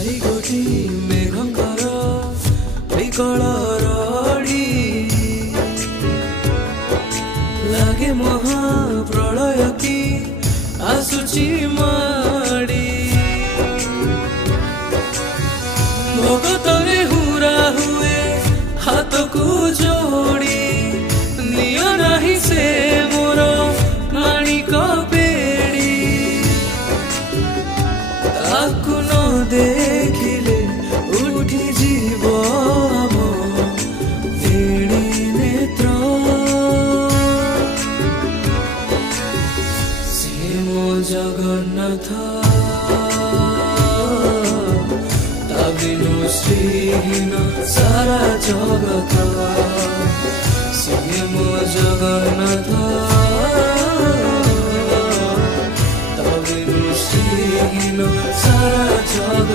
चारिगोटी मेघंकर विकल रड़ी लागे महाप्रलय की आसुची माड़ी भगतरे हुरा हुए हाथ को जोड़ी नियो नहीं से मोर माणिक बेड़ी ताकु न देखिले उठी जीव आम बेड़ी नेत्र से मो जगन्नाथ ता बिनु श्रीहीन सारा जगत।